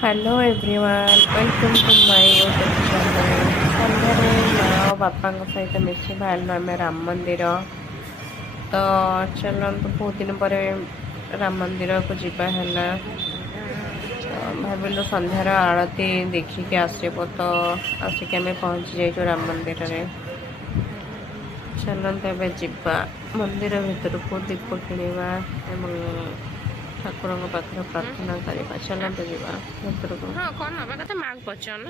Hello everyone welcome to my YouTube channel. ସନ୍ଧ୍ୟାରେ ମା ଓ ବାପାଙ୍କ ସହିତ ମିଶି ବାହାରିଲୁ ଆମେ ରାମ ମନ୍ଦିର। ତ ଚାଲନ୍ତୁ ବହୁତ ଦିନ ପରେ ରାମ ମନ୍ଦିରକୁ ଯିବା ହେଲା। ଭାବିଲୁ ସନ୍ଧ୍ୟାର ଆଳତି ଦେଖିକି ଆସିବୁ, ତ ଆସିକି ଆମେ ପହଞ୍ଚି ଯାଇଛୁ ରାମ ମନ୍ଦିରରେ। ଚାଲନ୍ତୁ ଏବେ ଯିବା ମନ୍ଦିର ଭିତରକୁ, ଦୀପ କିଣିବା ଏବଂ ଠାକୁରଙ୍କ ପାଖରେ ପ୍ରାର୍ଥନା କରିବା। ଚାଲନ୍ତୁ ଯିବା ଭିତରକୁ। ହଁ କଣ ନବା କଥା ମାଆକୁ ପଚାରୁନ।